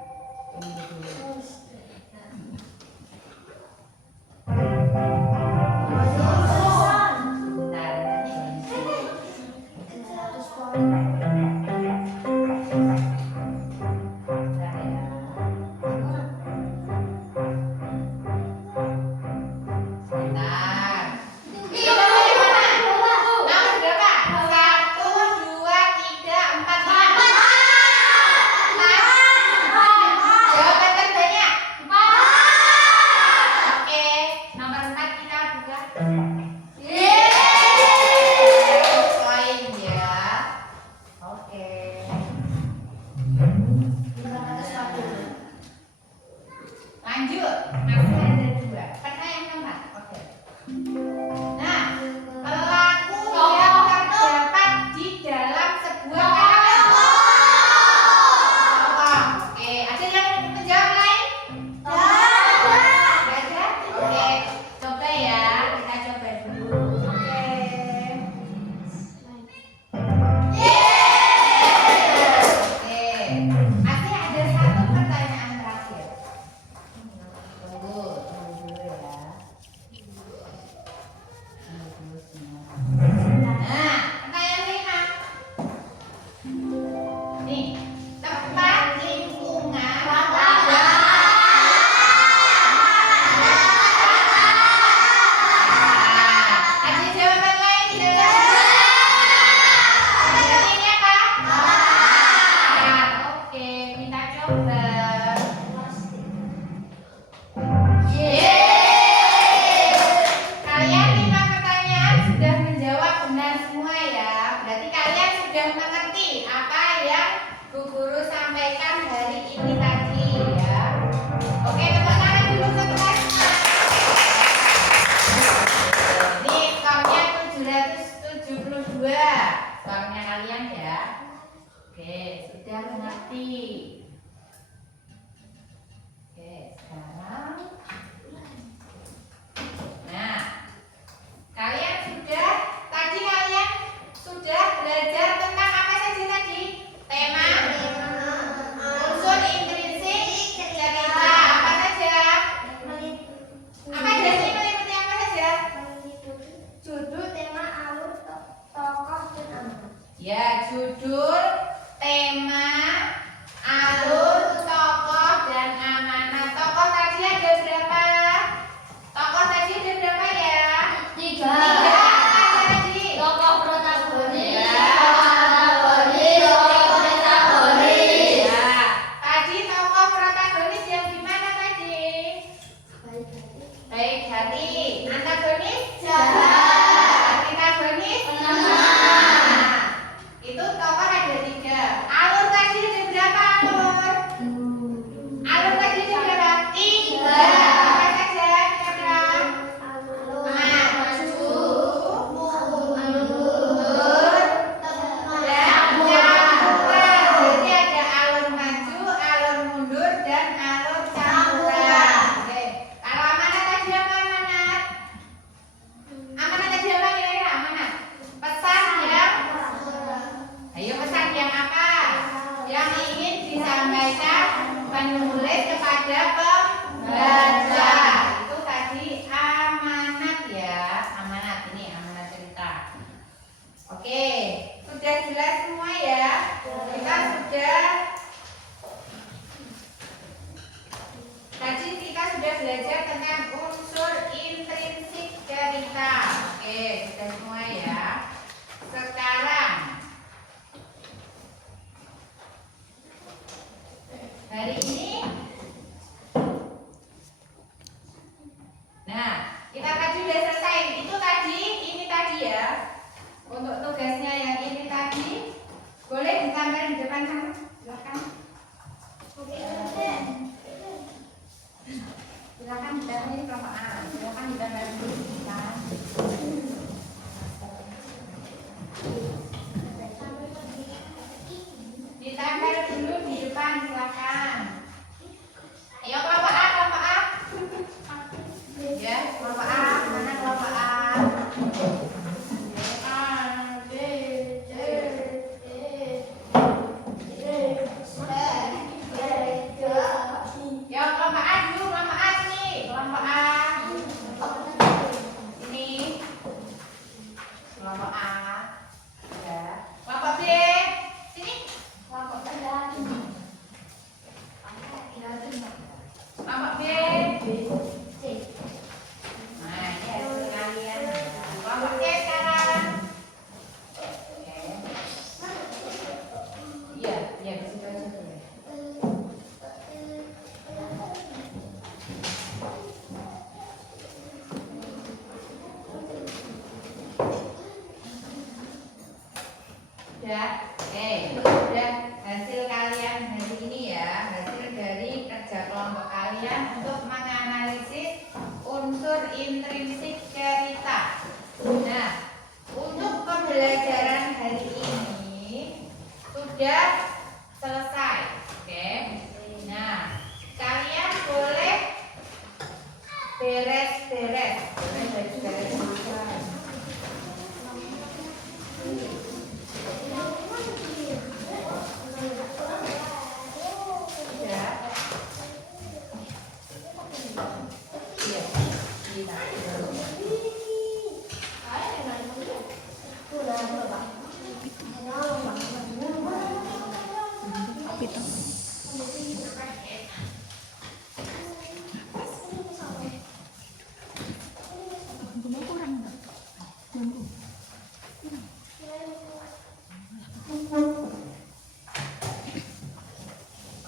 Bentar. Nomor berapa? 1, 2, 3, 4, 5. Jawaban terbanyak. Oke, nomor 4 kita buka. Poin ya. Oke. Lanjut. Masih ada 2. Pertanyaan keempat. Oke. Nah, pelaku yang terdapat di dalam sebuah karakter. Contoh. Oke, ada yang menjawab lain? Nggak ada? Oke, coba ya. Kita coba dulu. Oke. Oke. Masih ada 1 pertanyaan terakhir. Tunggu dulu ya. Nah, pertanyaan 5. Nih, tempat lingkungan ada jawaban lain tidak? Berarti ini apa? Oke, kita coba. Kalian 5 pertanyaan sudah menjawab benar semua ya. Berarti kalian sudah mengerti apa yang Bu Guru sampaikan hari ini tadi ya. Oke, tepuk tangan dulu sebentar. Ini skornya 772. Skornya kalian ya. Oke, sudah mengerti. Oke, sekarang nah, kalian sudah belajar tentang apa saja tadi? Tema, unsur intrinsik cerita, apa saja? Apa aja sih, meliputi apa saja? Judul, tema, alur, tokoh, dan amanah. Ya, judul, tema, alur, tokoh, dan amanah. Tokoh tadi ada berapa? Baik, hati. Antagonis? Jahat. Antagonis? Nah, itu tokoh ada 3. Alur tadi ada berapa alur? Alur tadi ada berapa? 3. Apa saja kira-kira? Maju, mundur, dan campuran. Jadi ada alur maju, alur mundur, dan alur campuran. Oke. Kalau amanat tadi apa amanat? Amanat tadi apa kira-kira amanat? Pesan yang ayo pesan yang apa? Yang ingin disampaikan penulis kepada pembaca. Itu tadi amanat ya. Amanat ini amanat cerita. Oke, sudah jelas semua ya? Kita sudah belajar tentang unsur intrinsik cerita. Oke, sudah semua ya. Sekarang hari ini, nah kita tadi udah selesai. Itu tadi, ini tadi ya. Untuk tugasnya yang ini tadi, boleh ditambah di depan sana. Silakan. Silakan ditambah ini kelompok A. Silakan ditambah dulu. Silakan. Ditambah dulu di depan, silakan. Ayo kelompok A, kelompok A. Ya, kelompok A, mana kelompok A? A, B, C, E, ya kelompok A dulu, kelompok A sini, kelompok A. Ini kelompok A. Ya, kelompok B. Sini. Kelompok B. Kelompok B. Nah, ini hasil kalian. Kelompok C sekarang. Oke. Iya, iya di situ aja boleh. Udah, udah hasil kalian hari ini ya, hasil dari kerja kelompok kalian untuk menganalisis unsur intrinsik cerita. Nah, untuk pembelajaran hari ini sudah selesai. Oke. Nah, kalian boleh beres-beres. Boleh beres-beres dulu. Ya. Iya.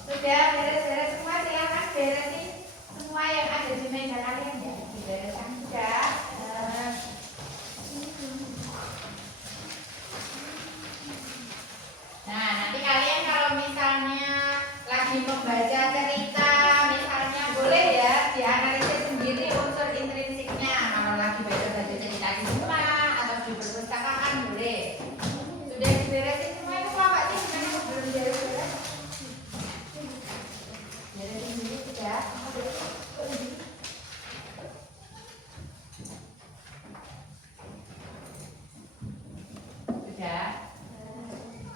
Sudah beres-beres semua, silakan beresin semua yang ada di meja kalian ya. Dibereskan sudah. Nah, nanti kalian kalau misalnya lagi membaca cerita, misalnya boleh ya dianalisis sendiri unsur intrinsiknya. Kalau lagi baca-baca cerita di rumah atau di perpustakaan boleh. Sudah diberesin semua itu Pak sih, gimana belum beres-beres? Beresin dulu sudah. Sudah.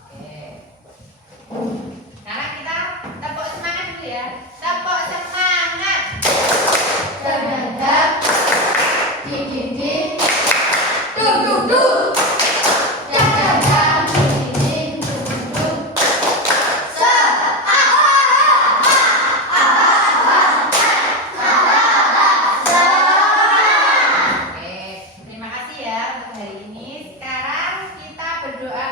Oke. Sekarang kita tepuk semangat dulu ya. Tepuk semangat. Terhadap dinding duduk terhadap dinding duduk Oke, terima kasih ya untuk hari ini. Sekarang kita berdoa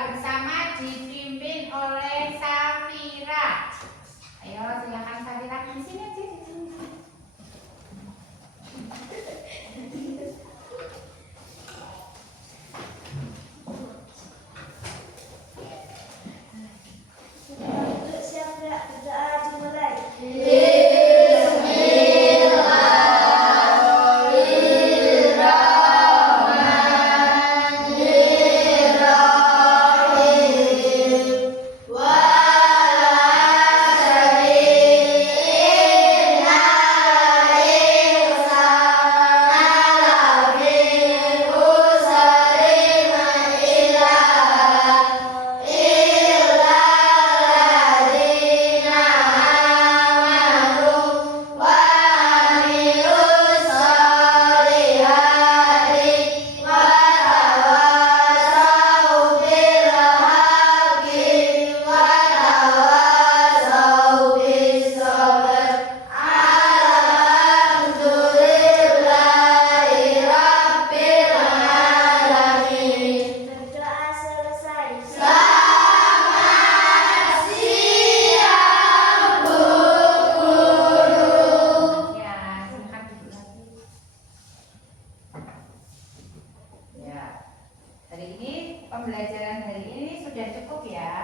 pembelajaran hari ini sudah cukup ya.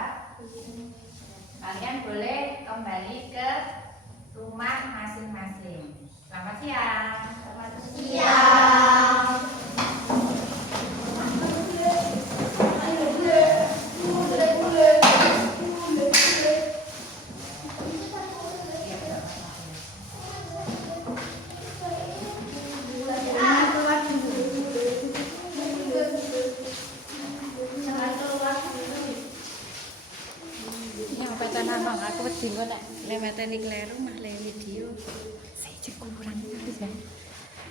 Kalian boleh kembali ke rumah masing-masing. Selamat siang. Selamat siang. Aku wedi kok nek lewatane kleru mah le video. Saya kurang bisa.